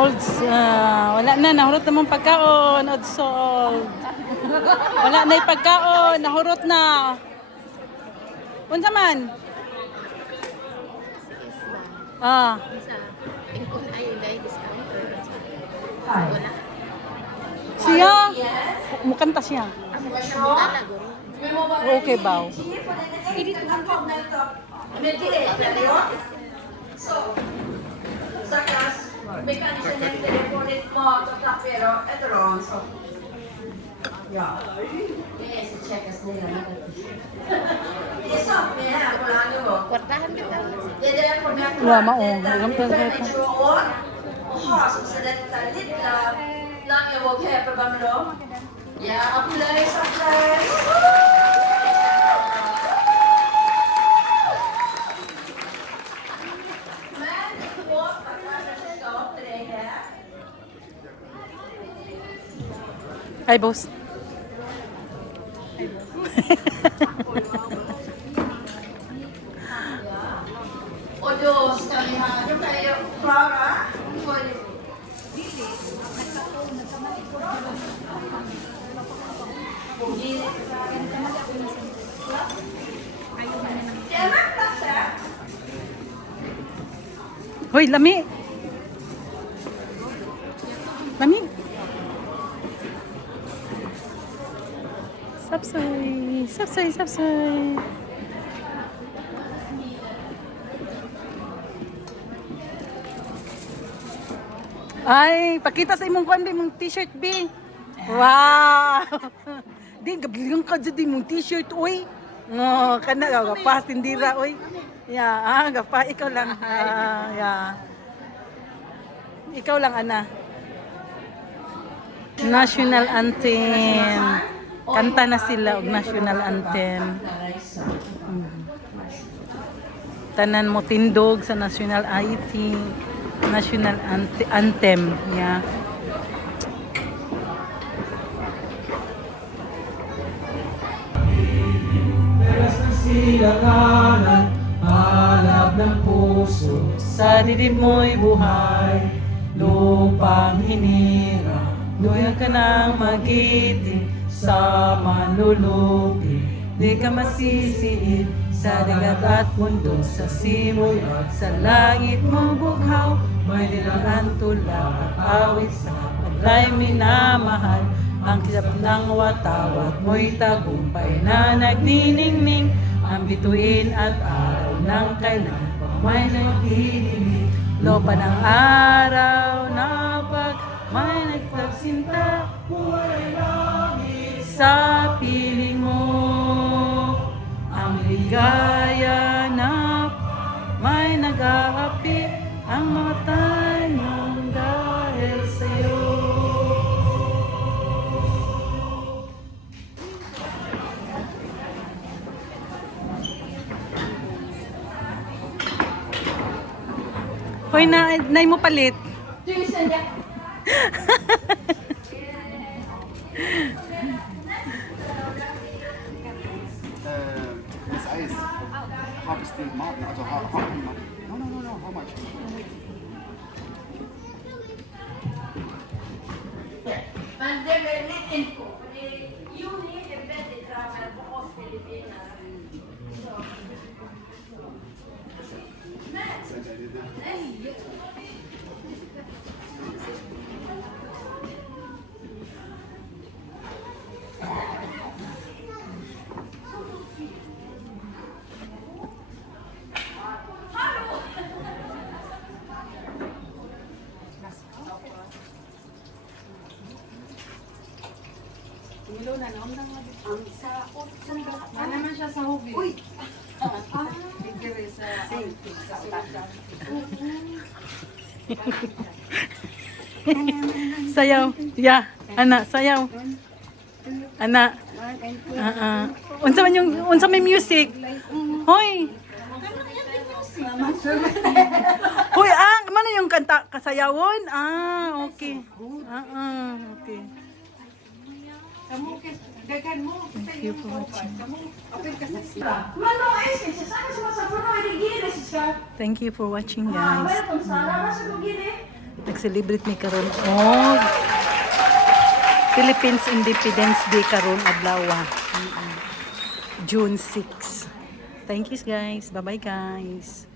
Olds, wala na, nahurot naman pagkaon. Odds old. Wala na yung pagkaon, nahurot na. Unsa man? Ah. Sa ingkon ay dai discount. Wala. Siya? Mukanta siya. Amo na guro. Okay ba? So, sa class, may kanisa ng telefonit mo, pero ito ron, so. Yeah. Yes, check us nila na. Yes, so, may ako lang yun. Kwartahan kita. Dede ko na ko. Wala maong. Ilang Dede pera medyo on. Oh, so sa talit lang yung wag hepe ba mo? Yeah, apply sa class. Man, ko pagkasa sa stop today, ha? Ay, boss. O Diyos, kami ha. Yung kayo, Clara? Hoy, lami. Lami. Sapsoy, sapsoy, sapsoy. Ay, pakita sa imong kuan imong t-shirt B. Wow. Di gabliyon ka jud imong t-shirt oy. No, kana gapas tindira oy. Ya, gapa ikaw lang. Ya. Ikaw lang ana. National anthem. Kanta na sila og national anthem. Tanan mo tindog sa national IT. National anthem, yeah. Teras ng silakanan, halab ng puso, Sa dilim mo'y buhay, lupang hinira, doon ka nang magiting sa manlulupi. Di ka masisiid sa dagat at mundo, sa simoy at sa langit mo bughaw. May nilang tula at awit sa paglay minamahal. Ang kisap ng watawat mo'y tagumpay na nagniningning. Ang bituin at araw ng kailan may nagdidinig. Lopa ng araw na pag may nagpagsinta, buhay langit sa piling mo. Ang ligaya na may nag-aapi, ang mga tanong dahil sa'yo. Hoy, nay mo palit. Das Eis. Hab's den Marken, also no, how much? Mandelitin ko. Yun yung event travel bukas Pilipinas. Ano naman siya sa hubig? Uy! Sayaw. Ya, ana, sayaw. Ana. Unsa man yung unsa may music? Hoy. Hoy, ano yung kanta kasayawon? Okay. Okay. Thank you for watching. Mano, ay, sana sumasagot na, hindi gini, siya. Thank you for watching, guys. Welcome, sana, sa gini. Nag-celebrate ni karon. Oh. Philippines Independence Day karon adlaw. June 6. Thank you guys. Bye-bye guys.